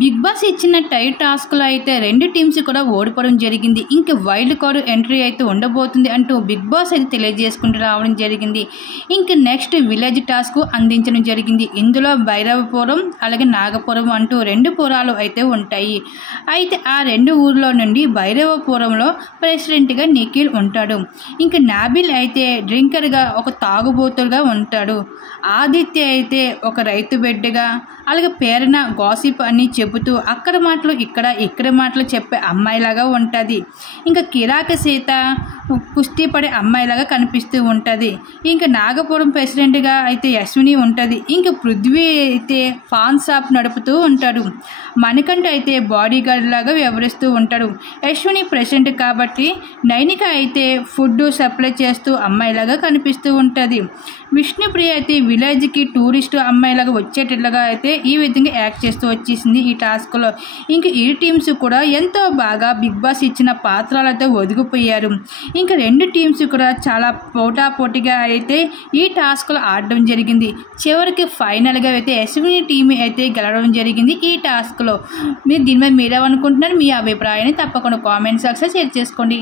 Big boss ఇచ్చిన టాస్క్లో అయితే 2 టీమ్స్ కూడా ఓడిపోవడం జరిగింది. ఇంక వైల్డ్ కార్డు ఎంట్రీ అయితే ఉండబోతుంది అంటూ బిగ్ బాస్ అయితే తెలియజేసుకుంటూ రావడం జరిగింది. ఇంక నెక్స్ట్ విలేజ్ టాస్క్ అందించడం జరిగింది. ఇందులో భైరవపురం అలాగే నాగపురం అంటూ 2 పురాలు అయితే ఉంటాయి. అయితే ఆ 2 ఊర్లో నుండి భైరవపురంలో ప్రెసిడెంట్గా నిఖిల్ ఉంటాడు. ఇంక నాబిల్ అయితే డ్రింకర్గా ఒక తాగుబోతుగా ఉంటాడు. ఆదిత్య అయితే ఒక రైతు బిడ్డగా అలాగే పేరున గాసిప్ అని చెబుతూ అక్కడ మాటలు ఇక్కడ మాటలు చెప్పే అమ్మాయిలాగా ఉంటుంది. ఇంకా కిరాక సీత కుస్తీ పడే అమ్మాయిలాగా కనిపిస్తూ ఉంటుంది. ఇంకా నాగపురం ప్రెసిడెంట్గా అయితే యశ్విని ఉంటుంది. ఇంకా పృథ్వీ అయితే పాన్ షాప్ నడుపుతూ ఉంటాడు. మణికంఠ అయితే బాడీ గార్డ్ లాగా వ్యవహరిస్తూ ఉంటాడు. యశ్విని ప్రెసిడెంట్ కాబట్టి నైనిక అయితే ఫుడ్ సప్లై చేస్తూ అమ్మాయిలాగా కనిపిస్తూ ఉంటుంది. విష్ణుప్రియ అయితే విలేజ్కి టూరిస్టు అమ్మాయిలాగా వచ్చేటట్లుగా అయితే ఈ విధంగా యాక్ట్ చేస్తూ వచ్చేసింది ఈ టాస్క్లో. ఇంక ఈ టీమ్స్ కూడా ఎంతో బాగా బిగ్ బాస్ ఇచ్చిన పాత్రలతో ఒదిగిపోయారు. ఇంకా 2 టీమ్స్ కూడా చాలా పోటాపోటీగా అయితే ఈ టాస్క్లో ఆడడం జరిగింది. చివరికి ఫైనల్గా అయితే యశ్విని టీం అయితే గెలవడం జరిగింది ఈ టాస్క్లో. మీరు దీని మీద మీరేమనుకుంటున్నారు? మీ అభిప్రాయాన్ని తప్పకుండా కామెంట్ సెక్షన్లో షేర్ చేసుకోండి.